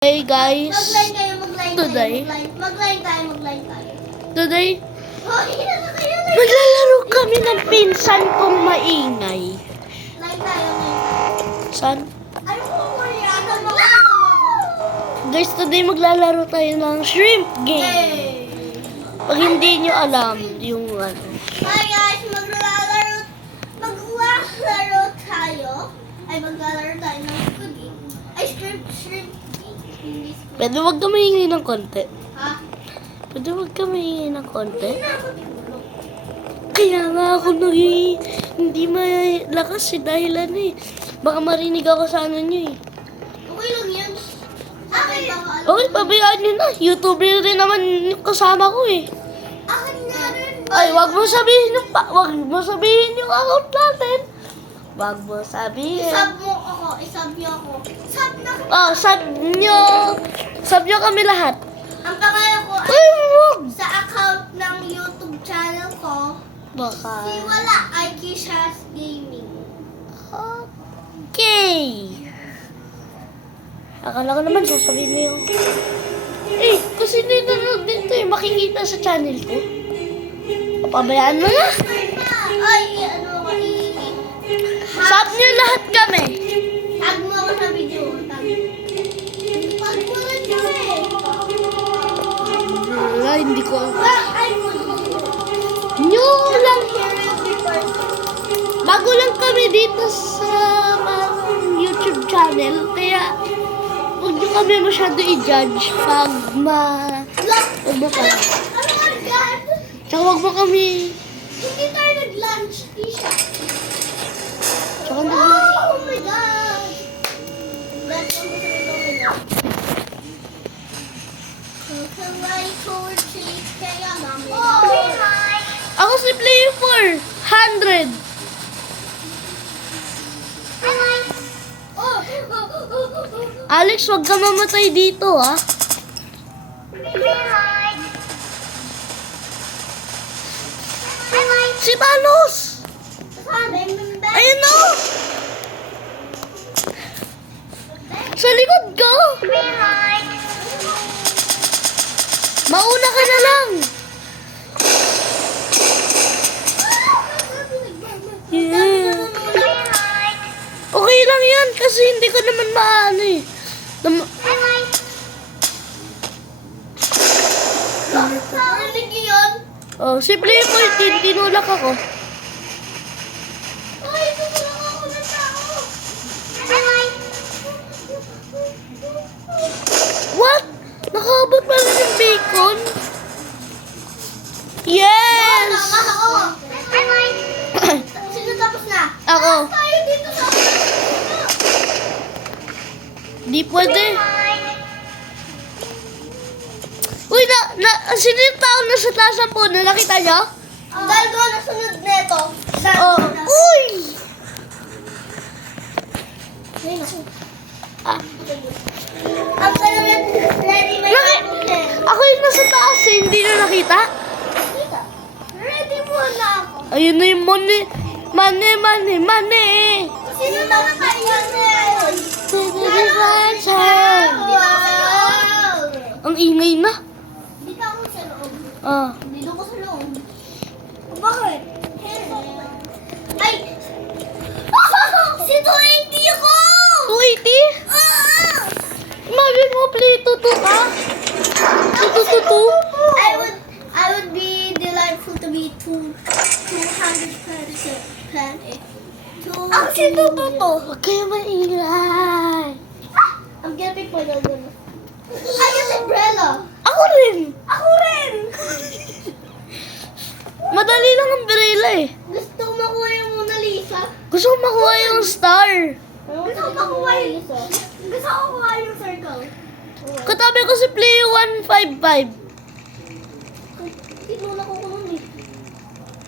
Hey guys, Mag-line kayo, mag-line Today? kayo, mag-line tayo. today Oh, yan na kayo. maglalaro kami ng pinsan kong maingay. Line tayo. San? Ano po ko yan? Guys, today maglalaro tayo ng shrimp game. Yay! Pag hindi nyo alam yung ano. Hi guys, maglalaro tayo. Maglalaro tayo ng cooking. Ay, shrimp cooking. Hindi squid. Pwede wag ka maingay ng konti. Ha? Pwede wag ka maingay ng konti. Hindi na ako tinulog. Kaya nga ako hindi malakas dahil ano eh. Baka marinig ako sa ano nyo eh. Okay lang yan. Akin ba? Okay, pabayaan nyo na. YouTuber rin naman yung kasama ko eh. Akin nga rin. Ay, wag mo sabihin yung account natin. Wag mo sabihin. Isab mo ako. Isab niyo ako. Sub na kita. Oh, sub nyo kami lahat. Ang pangalan ko ay Ay, wag. sa account ng YouTube channel ko. Baka. Wala ay Kisha's Gaming. Okay. Akala ko naman sasabihin mo yung... Eh, kasi nanonood dito eh. Makikita sa channel ko. Pabayaan mo na. Ay, ano ko Sub nyo lahat kami. tag mo ako sa video. Tag mo rin kami. Wala, hindi ko... Well, ay mo. Nyo lang. Bago lang kami dito sa YouTube channel. Kaya, huwag nyo kami masyado i-judge pag huwag mo kami. Ano ka yan? Tsaka huwag mo kami... Hindi tayo nag-lunch, Kisha. Tsaka Oh my God! That's what I'm going Ako si Player 4. 100. Alex, huwag ka mamatay dito, ha? Si Thanos! Ayun na! Sa likod ko! Mauna ka na lang! Yeah. Okay lang yan kasi hindi ko naman maano eh. Oh, si Player 14, tinulak ako. What? Nakaabot pa rin yung bacon? Yes! Sino tapos na? Ako. Tayo dito sa Di pwede. Uy, sino yung tao na sa taas ng puno? Nakita niyo? Dahil ko nasunod neto. Oh. Uy! Ah, Ang kalaman, ready may ako yung nasa taas eh, hindi na nakita? Ready muna ako. Ayun na yung money. Money. Sino naman tayo ngayon? Ang ingay na. Dito ako sa loob. Ah. Dito ko sa loob. Bakit? Ay! Si 280 ako! 280? Imagine mo, play 2 ka? 2. I would be delightful to be 200% planet. Ang si 2. Huwag kayo maingay. I'm gonna pick my dog. I get umbrella. Ako rin. Ako rin! Madali lang ang umbrella eh. Gusto ko makuha yung Mona Lisa. Gusto ko makuha yung star. Gusto ko makuha yung Gusto ko makuha yung circle. Katabi ko si Play 155. Tinulak ko nun eh.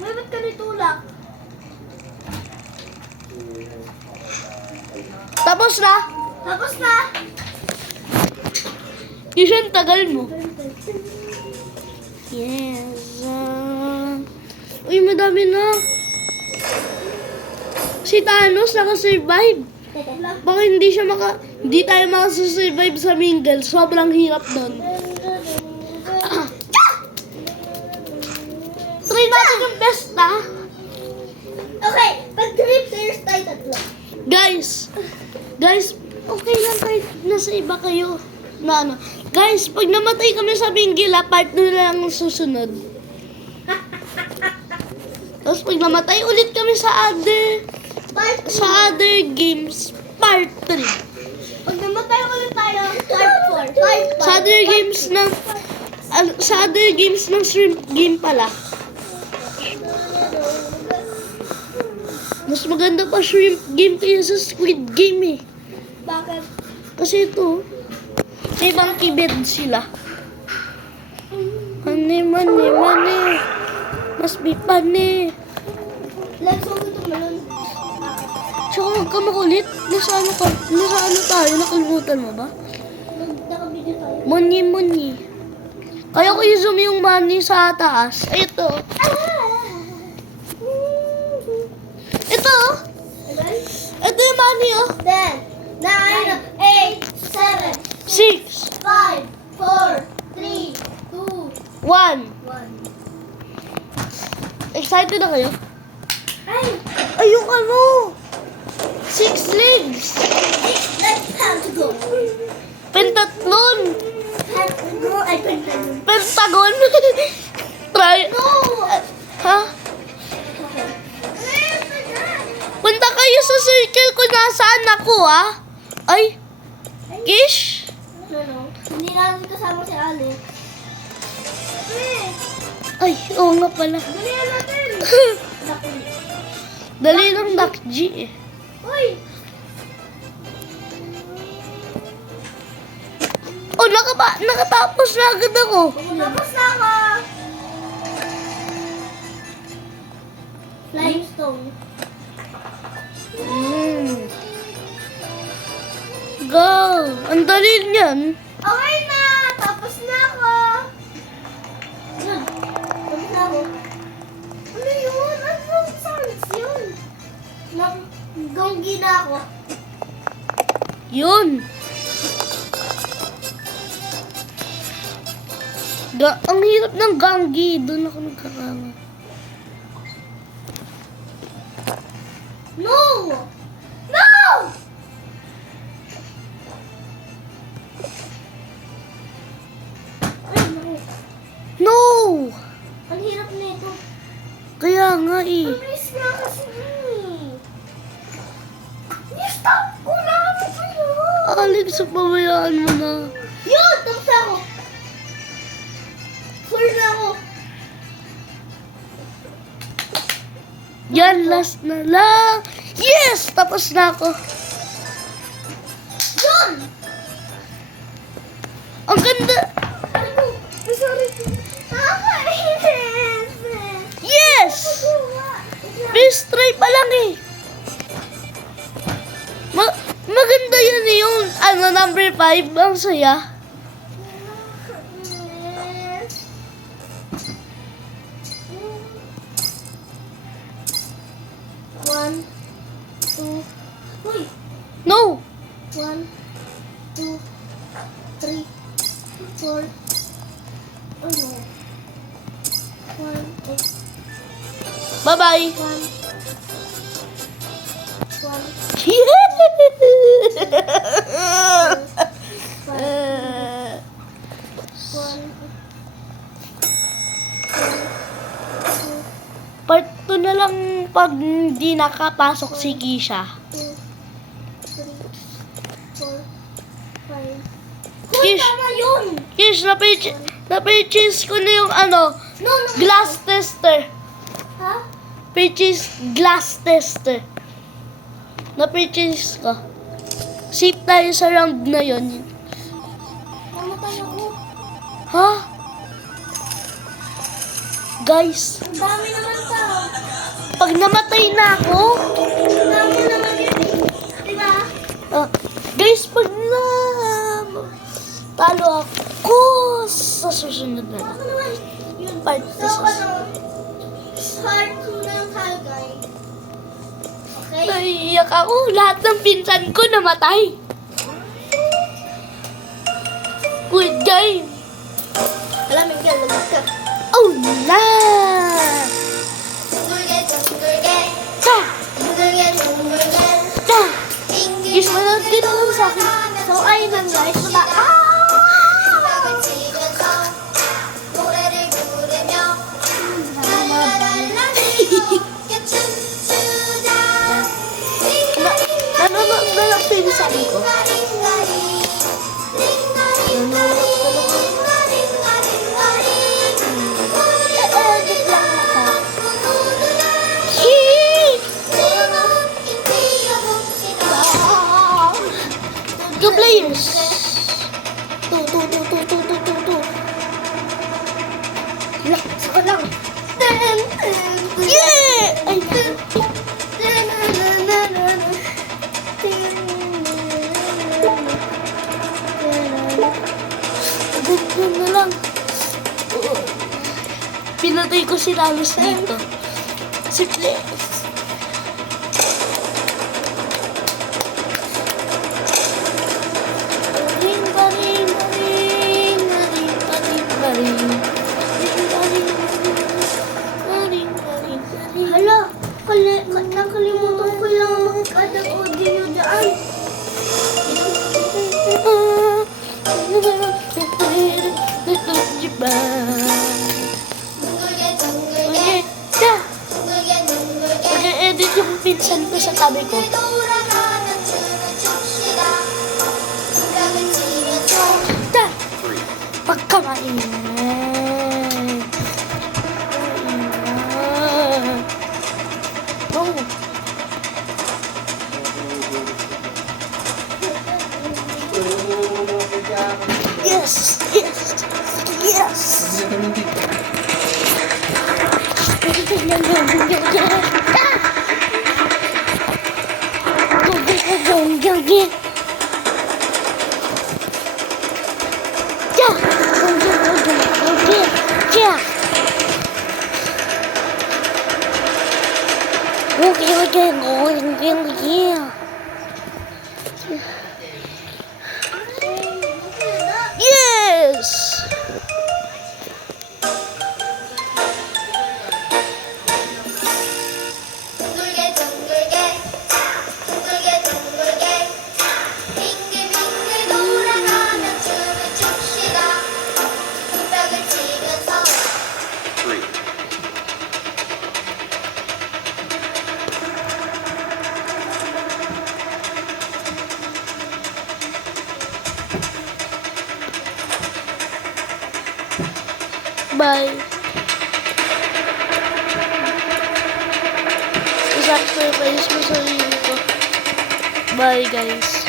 May ba't ka nitulak? Tapos na. Tapos na! Yun, tagal mo. Yes. Uy, madami na. Si Thanos nakasurvive. Teka lang. Baka hindi tayo makasurvive sa mingle. Sobrang hirap nun. Try natin yung best, ha? Okay, pag 3 players tayo tatlo. Guys, okay lang kahit nasa iba kayo. Na ano. Guys, pag namatay kami sa mingle, part 2 na lang ang susunod. Tapos pag namatay ulit kami sa other games, part 3. Pag namatay ulit tayo, part 4. Sa other games ng shrimp game pala. Mas maganda pa shrimp game kaysa sa squid game eh. Bakit? Kasi ito, may monkey bed sila. Money. Must be funny. Let's go to melon. Tsaka huwag ka makulit. Nasa ano tayo? Nakalimutan mo ba? Naka-video tayo. Money. Kaya ko i-zoom yung money sa taas. Ito. Ito. Okay? Ito yung money oh. 10, 9, 8, 7, 6, 5, 4, 3, 2, 1. 1. Excited na kayo? Ay! Ay, yung ano? 6 legs. Let's have to go. Pentatlon. Have to go. I couldn't do. Pentagon. Try. No! Ha? Okay. Punta kayo sa circle kung nasaan ako, ha? Ay. Kish? No. Hindi natin kasama si Alex. Ay, oo nga pala. Dalihan natin. Dali ng Doc G eh. Uy! Oh, nakatapos na agad ako. Tapos na ako. Flying stone. Go! Ang dali niyan. Okay na! Tapos na ako! Yun. Tapos na ako. Ano yun? Ano sounds yun? Gonggi na ako. Yun. Ang hirap ng ganggi. Doon ako nagkakama. No! No! Ay, naku. No! Ang hirap nito. Kaya nga eh. Please nga kasi. Stop ko na! Ano kayo? Alex, pabayaan mo na. Yun! Tapos na ako. Full na ako. Yan, last na lang. Yes! Tapos na ako. Yun! Ang ganda. Ano? Sorry. Nakakainis. Yes! First try pa lang eh. Maganda yan eh, yung number 5. Ang saya. One, two, uy! No! 1, 2, 3, 4. Oh no. 1, 8. Bye-bye. 1. Part 2 na lang pag hindi nakapasok si Kisha. 2, 3, 4, 5. Kish, Tama yun! Kish, na-purchase ko na yung No. glass tester. Ha? Purchase glass tester. Na-purchase ko. Safe tayo sa round na yon. Namatay ako. Ha? Guys, Ang dami naman tao. pag namatay na ako, Ang dami naman yun eh. Diba? guys, pag talo ako sa susunod na lang. Ako naman. Yun. Part So, sa part 2 ng Hagay. Okay? Naiiyak ako. Lahat ng pinsan ko namatay. Good game. Alam, Miguel, lumag ka. Oh, la! 둥글게 둥글게 Ta! 둥글게 둥글게 Ta! 빙글 Yes, manood din naman sa akin. So, ayun lang guys. 생각을 치면서 노래를 부르며 랄랄랄라 함께 춤추자 Nanonood na lang pinsan ko. Edit lang ako. Hee! Two players. Two. Lakas ko lang. Yeah! Ay, gusto na lang. Pinatay ko si Lalos dito. Si Flex. Ring, baring, baring, baring, baring, baring. Ring, baring, baring, baring, baring. Hala, nakalimutan ko lang mag-add audio dyan. 둥글게 둥글게 둥글게 둥글게 Mag-edit yung pinsan ko sa tabi ko. 돌아가는 춤을 춥시다 생각을 치면서 Ta! Pagkamain. Oh. Yes! Yes! Yes! Yes! 둥글게 둥글게 둥글게 둥글게 빙글빙글 돌아가는 춤을 춥시다 손뼉을 치면서 Bye. Sacrifice mo sarili ko. Bye, guys.